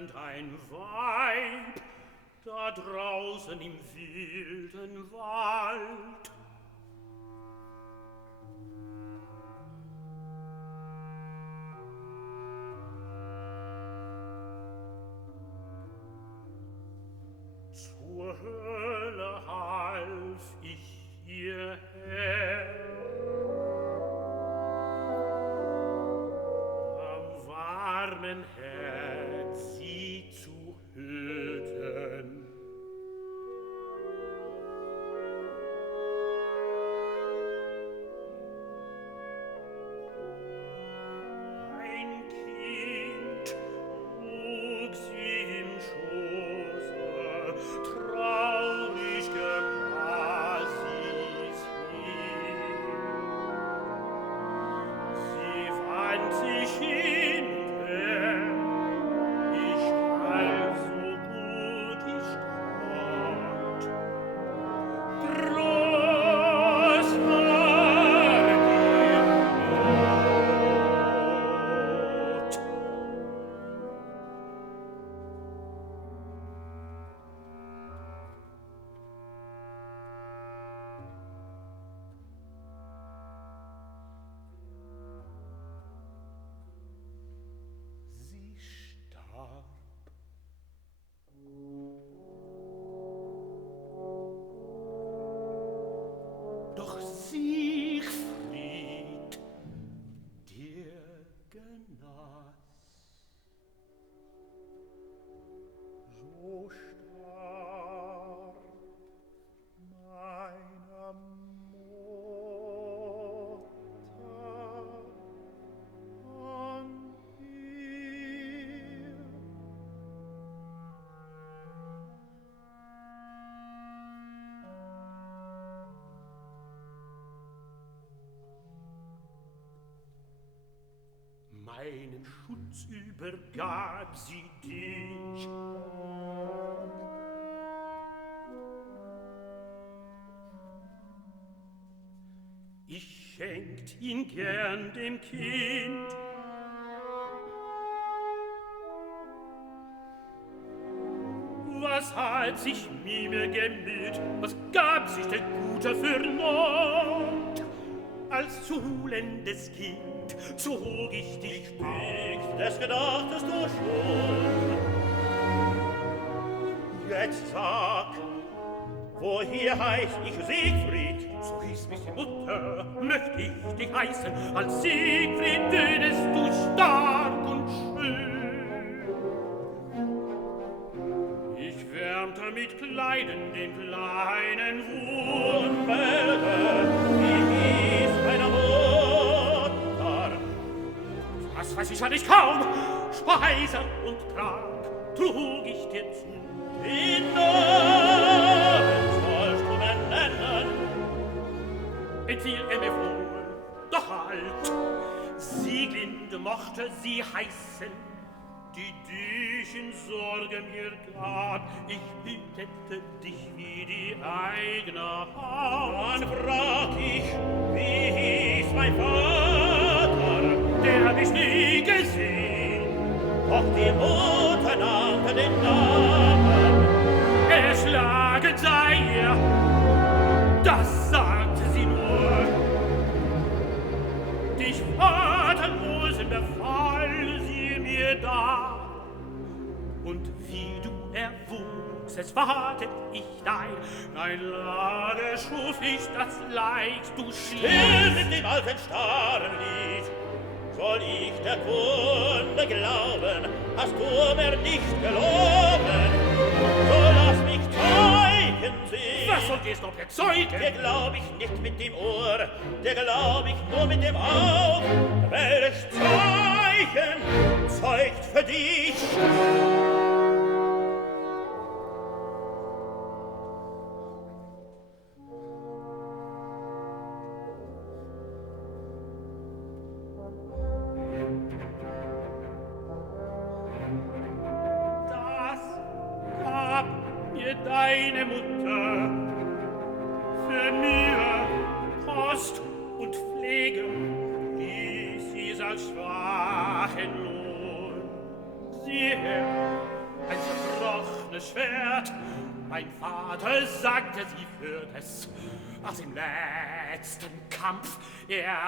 stand ein Weib da draußen im wilden Wald. Zur Hölle half ich ihr her, am warmen Herz sie zu hüten. Ein Kind trug sie im Schoße, traurig gebar sie's hin. Sie wand sich hinter, ich half so gut ich konnt. Groß war die Not. Sie starb. Doch Siegfried, der genas, so starb meiner Mutter an ihr. Meinen Schutz übergab sie dich. Ich schenkt ihn gern dem Kind. Was hat sich mir gemüht? Was gab sich der Gute für Not? Als zulendes Kind zog ich dich weg, das gedachtest du schon. Jetzt sag, woher heiß ich Siegfried? So hieß mich die Mutter, möcht ich dich heißen. Als Siegfried dünest du stark und schön. Ich wärmte mit Kleiden den kleinen Wurmwälder, wie hieß meiner Mutter. Das weiß ich ja nicht kaum, Speise und Trank trug ich dir zu. Den Namen sollst du mir nennen, entfiel mir wohl, doch halt, Sieglinde mochte sie heißen, die dich in Sorge mir gab. Ich hütete dich wie die eigene Hand. Dann frag ich, wie hieß mein Vater? Der hab ich nie gesehen, doch die Mutter nannte den Namen. Erschlagen sei er, das sagte sie nur. Dich vaterlosen befahl sie mir da. Und wie du erwuchsest, wartet ich dein Lager schuf ich das Leid, du still mit dem alten Starrenlied. Soll ich der Kunde glauben, hast du mir nicht gelogen, so lass mich Zeugen sehen. Was soll dir's noch bezeugen? Der glaub ich nicht mit dem Ohr, der glaub ich nur mit dem Aug. Welch Zeichen zeugt für dich? Deine Mutter für Mühe, Kost und Pflege ließ sie's als schwachen Lohn. Sieh her, Schwert. Mein Vater sagte, sie führt es aus dem letzten Kampf. Er